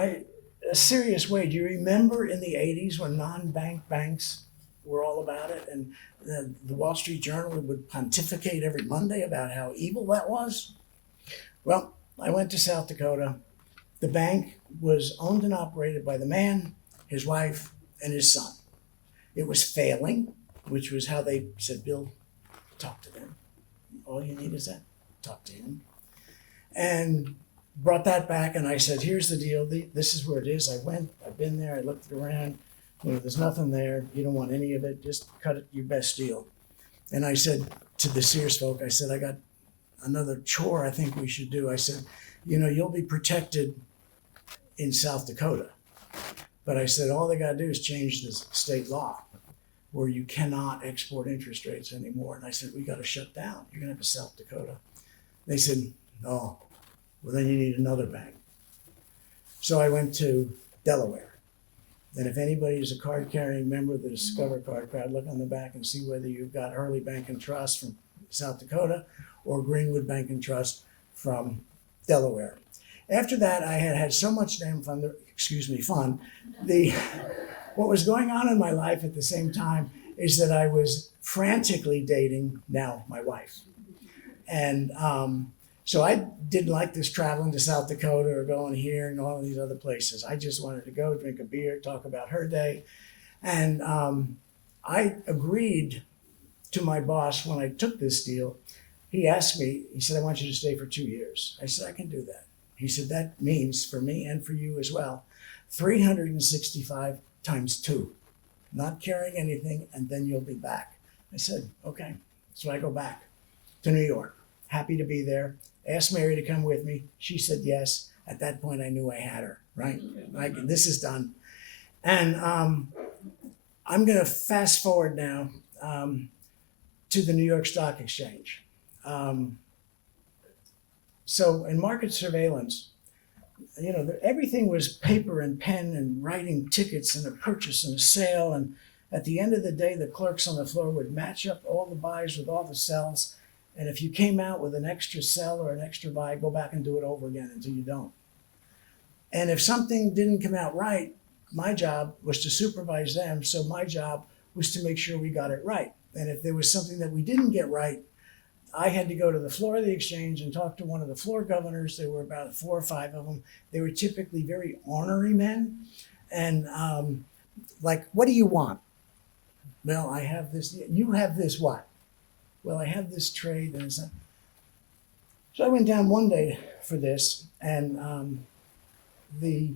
a serious way, do you remember in the 80s when non-bank banks were all about it, and the Wall Street Journal would pontificate every Monday about how evil that was? Well, I went to South Dakota. The bank was owned and operated by the man, his wife, and his son. It was failing, which was how they said, Bill, talk to them. All you need is that. Talk to him. And brought that back, and I said, here's the deal. This is where it is. I went, I've been there, I looked around. There's nothing there. You don't want any of it. Just cut it your best deal. And I said to the Sears folk, I said, I got another chore I think we should do. I said, you'll be protected in South Dakota. But I said, all they got to do is change the state law where you cannot export interest rates anymore. And I said, we got to shut down. You're going to have a South Dakota. They said, no. Well, then you need another bank. So I went to Delaware. And if anybody is a card-carrying member of the Discover card crowd, look on the back and see whether you've got Early Bank and Trust from South Dakota or Greenwood Bank and Trust from Delaware. After that, I had so much damn fun. What was going on in my life at the same time is that I was frantically dating now my wife. And so I didn't like this traveling to South Dakota or going here and all of these other places. I just wanted to go drink a beer, talk about her day. And I agreed to my boss when I took this deal. He asked me, he said, I want you to stay for 2 years. I said, I can do that. He said, that means for me and for you as well, 365 times 2, not carrying anything, and then you'll be back. I said, okay. So I go back to New York, happy to be there. Asked Mary to come with me. She said yes. At that point, I knew I had her, right? Like, this is done. And I'm going to fast forward now to the New York Stock Exchange. So in market surveillance, you know, everything was paper and pen and writing tickets and a purchase and a sale. And at the end of the day, the clerks on the floor would match up all the buys with all the sells. And if you came out with an extra sell or an extra buy, go back and do it over again until you don't. And if something didn't come out right, my job was to supervise them. So my job was to make sure we got it right. And if there was something that we didn't get right, I had to go to the floor of the exchange and talk to one of the floor governors. There were about 4 or 5 of them. They were typically very ornery men. And like, what do you want? Well, I have this. You have this what? Well, I have this trade. And so I went down one day for this, and the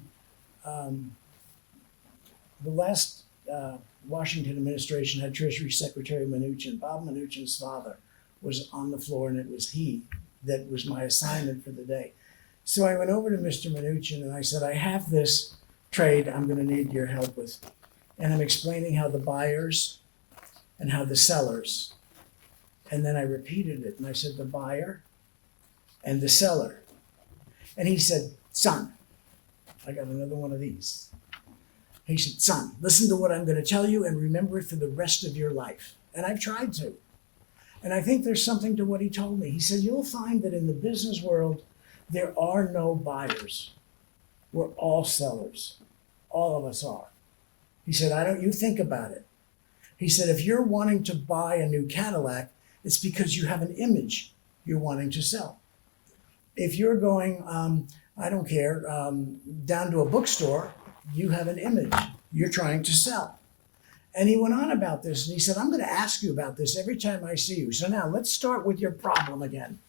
last Washington administration had Treasury Secretary Mnuchin. Bob Mnuchin's father was on the floor, and it was he that was my assignment for the day. So I went over to Mr. Mnuchin and I said, I have this trade I'm going to need your help with. And I'm explaining how the buyers and how the sellers. And then I repeated it and I said, the buyer and the seller. And he said, son, I got another one of these. He said, son, listen to what I'm going to tell you and remember it for the rest of your life. And I've tried to. And I think there's something to what he told me. He said, you'll find that in the business world, there are no buyers. We're all sellers. All of us are. He said, you think about it. He said, if you're wanting to buy a new Cadillac, it's because you have an image you're wanting to sell. If you're going, I don't care, down to a bookstore, you have an image you're trying to sell. And he went on about this, and he said, I'm going to ask you about this every time I see you. So now let's start with your problem again,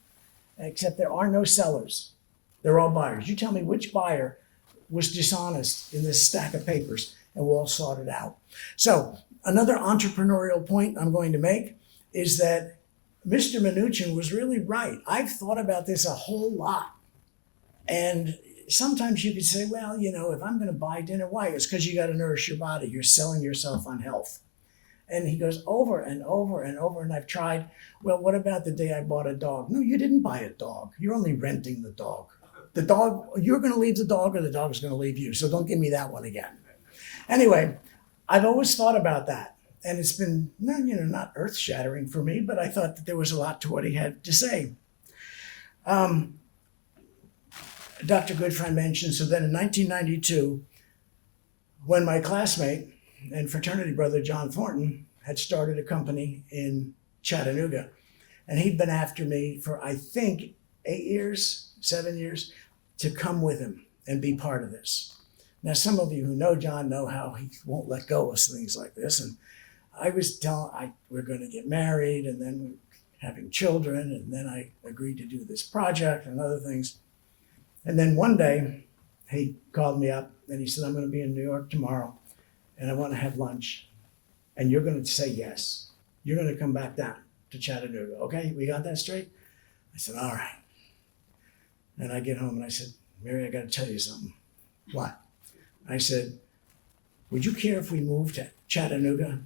except there are no sellers. They're all buyers. You tell me which buyer was dishonest in this stack of papers, and we'll all sort it out. So another entrepreneurial point I'm going to make is that Mr. Mnuchin was really right. I've thought about this a whole lot. And sometimes you could say, well, you know, if I'm going to buy dinner, why? It's because you got to nourish your body. You're selling yourself on health. And he goes over and over and over. And I've tried, well, what about the day I bought a dog? No, you didn't buy a dog. You're only renting the dog. The dog, you're going to leave the dog or the dog is going to leave you. So don't give me that one again. Anyway, I've always thought about that. And it's been, you know, not earth shattering for me, but I thought that there was a lot to what he had to say. Dr. Goodfriend mentioned, so then in 1992, when my classmate and fraternity brother, John Thornton, had started a company in Chattanooga, and he'd been after me for, I think, 7 years, to come with him and be part of this. Now, some of you who know John know how he won't let go of things like this, and I was telling, we're going to get married, and then having children, and then I agreed to do this project and other things. And then one day, he called me up and he said, I'm going to be in New York tomorrow and I want to have lunch. And you're going to say yes. You're going to come back down to Chattanooga. Okay, we got that straight? I said, all right. And I get home and I said, Mary, I got to tell you something. What? I said, would you care if we moved to Chattanooga?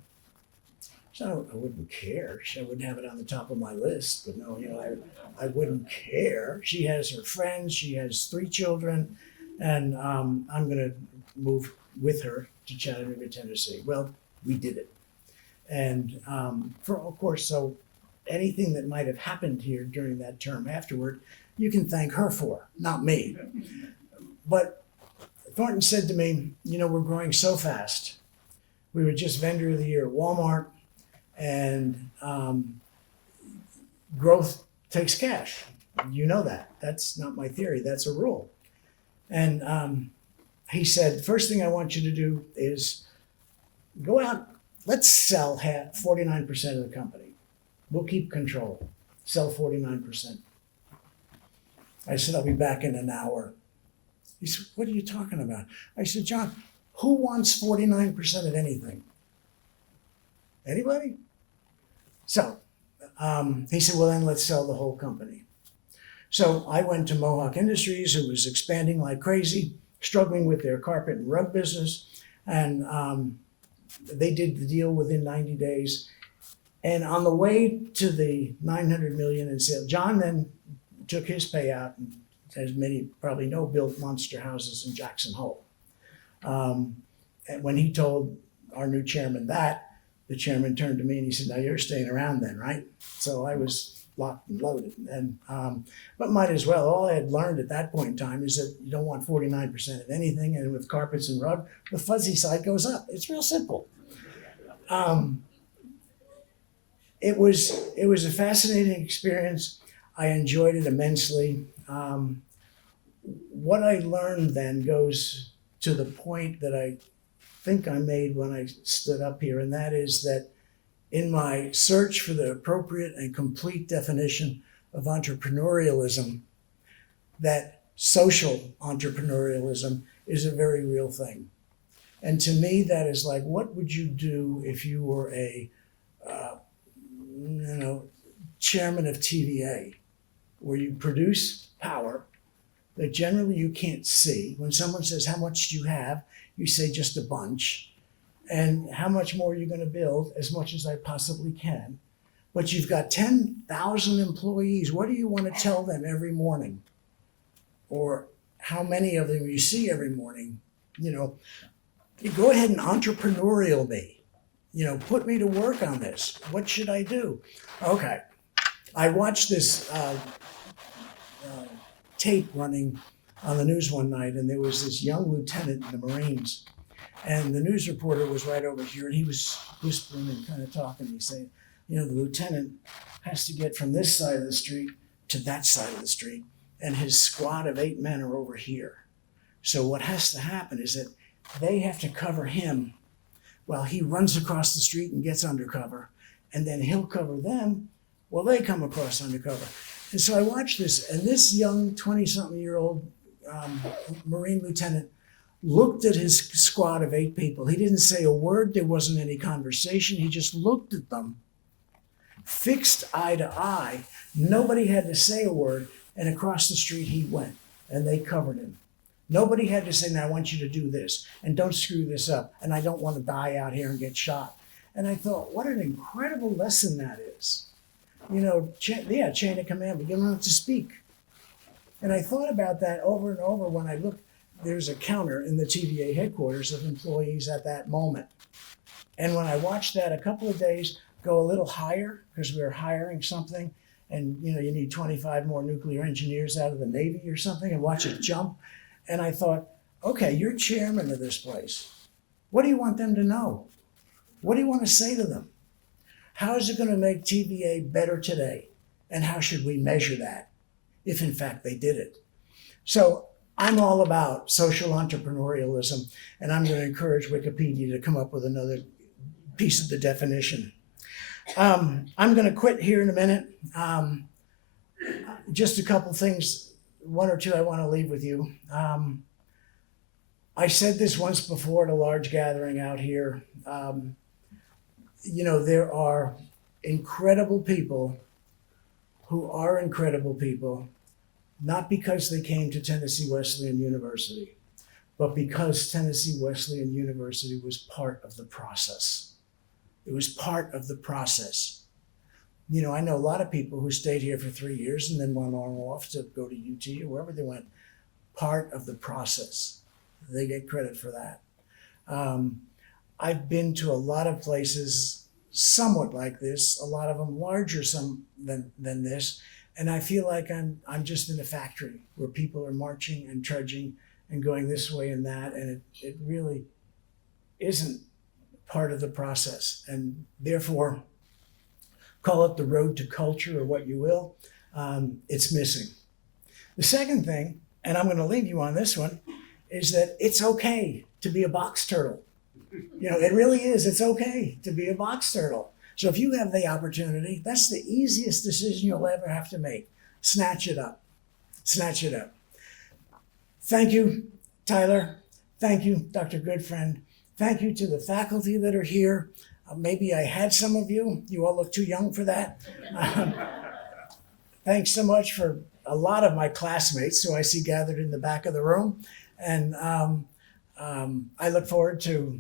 So I wouldn't care. I wouldn't have it on the top of my list, but no, you know, I wouldn't care. She has her friends. She has 3 children, and I'm going to move with her to Chattanooga, Tennessee. Well, we did it. And of course, so anything that might have happened here during that term afterward, you can thank her for, not me. But Thornton said to me, you know, we're growing so fast. We were just vendor of the year at Walmart. And growth takes cash. You know that. That's not my theory. That's a rule. And he said, first thing I want you to do is go out. Let's sell 49% of the company. We'll keep control. Sell 49%. I said, I'll be back in an hour. He said, what are you talking about? I said, John, who wants 49% of anything? Anybody? So he said, well, then let's sell the whole company. So I went to Mohawk Industries, who was expanding like crazy, struggling with their carpet and rug business. And they did the deal within 90 days. And on the way to the 900 million in sales, John then took his payout, and as many probably know, built monster houses in Jackson Hole. And when he told our new chairman that, the chairman turned to me and he said, now you're staying around then, right? So I was locked and loaded. And but might as well. All I had learned at that point in time is that you don't want 49% of anything. And with carpets and rug, the fuzzy side goes up. It's real simple. It was a fascinating experience. I enjoyed it immensely. What I learned then goes to the point that I think I made when I stood up here, and that is that in my search for the appropriate and complete definition of entrepreneurialism, that social entrepreneurialism is a very real thing. And to me, that is like, what would you do if you were a chairman of TVA, where you produce power that generally you can't see. When someone says, how much do you have? You say just a bunch. And how much more are you going to build? As much as I possibly can. But you've got 10,000 employees. What do you want to tell them every morning? Or how many of them you see every morning? You go ahead and entrepreneurial me. Put me to work on this. What should I do? Okay. I watched this tape running on the news one night, and there was this young lieutenant in the Marines, and the news reporter was right over here, and he was whispering and kind of talking. He said, the lieutenant has to get from this side of the street to that side of the street, and his squad of 8 men are over here. So what has to happen is that they have to cover him while he runs across the street and gets undercover, and then he'll cover them while they come across undercover. And so I watched this, and this young 20-something-year-old Marine lieutenant looked at his squad of 8 people. He didn't say a word. There wasn't any conversation. He just looked at them, fixed eye to eye. Nobody had to say a word, and across the street he went, and they covered him. Nobody had to say, now I want you to do this, and don't screw this up, and I don't want to die out here and get shot. And I thought, what an incredible lesson that is. Chain of command, but you don't have to speak. And I thought about that over and over when I looked. There's a counter in the TVA headquarters of employees at that moment. And when I watched that a couple of days go a little higher, because we were hiring something, and you need 25 more nuclear engineers out of the Navy or something, and watch it jump. And I thought, okay, you're chairman of this place. What do you want them to know? What do you want to say to them? How is it going to make TVA better today? And how should we measure that, if in fact they did it? So I'm all about social entrepreneurialism, and I'm going to encourage Wikipedia to come up with another piece of the definition. I'm going to quit here in a minute. Just a couple things, 1 or 2 I want to leave with you. I said this once before at a large gathering out here. There are incredible people who are incredible people, not because they came to Tennessee Wesleyan University, but because Tennessee Wesleyan University was part of the process. It was part of the process. I know a lot of people who stayed here for 3 years and then went on off to go to UT or wherever they went. Part of the process. They get credit for that. I've been to a lot of places somewhat like this, a lot of them larger than this, and I feel like I'm just in a factory where people are marching and trudging and going this way and that, and it really isn't part of the process, and therefore, call it the road to culture or what you will, it's missing. The second thing, and I'm going to leave you on this one, is that it's okay to be a box turtle. It really is. It's okay to be a box turtle. So if you have the opportunity, that's the easiest decision you'll ever have to make. Snatch it up. Snatch it up. Thank you, Tyler. Thank you, Dr. Goodfriend. Thank you to the faculty that are here. Maybe I had some of you. You all look too young for that. Thanks so much for a lot of my classmates who I see gathered in the back of the room. And I look forward to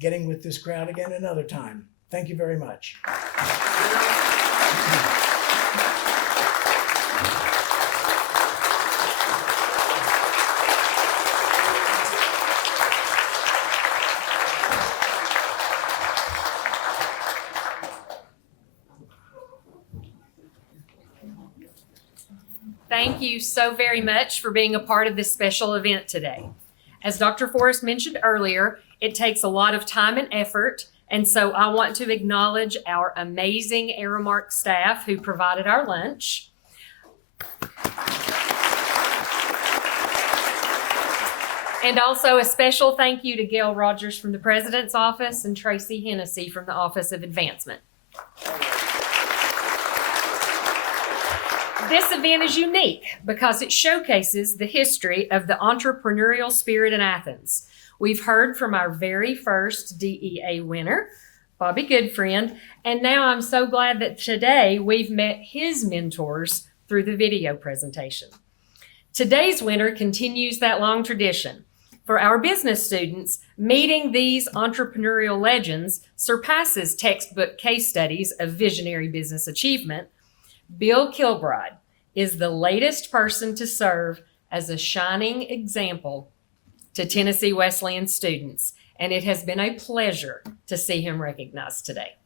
getting with this crowd again another time. Thank you very much. Thank you so very much for being a part of this special event today. As Dr. Forrest mentioned earlier, it takes a lot of time and effort, and so I want to acknowledge our amazing Aramark staff who provided our lunch. And also a special thank you to Gail Rogers from the President's Office and Tracy Hennessy from the Office of Advancement. This event is unique because it showcases the history of the entrepreneurial spirit in Athens. We've heard from our very first DEA winner, Bobby Goodfriend, and now I'm so glad that today we've met his mentors through the video presentation. Today's winner continues that long tradition. For our business students, meeting these entrepreneurial legends surpasses textbook case studies of visionary business achievement. Bill Kilbride is the latest person to serve as a shining example to Tennessee Wesleyan students, and it has been a pleasure to see him recognized today.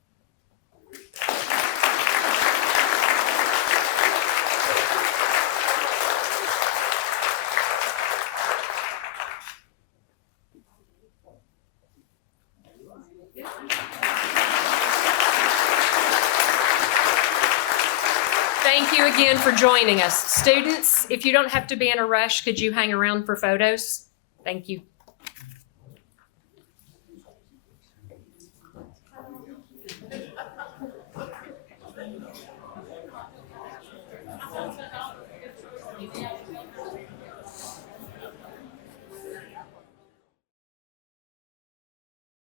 Thank you again for joining us. Students, if you don't have to be in a rush, could you hang around for photos? Thank you.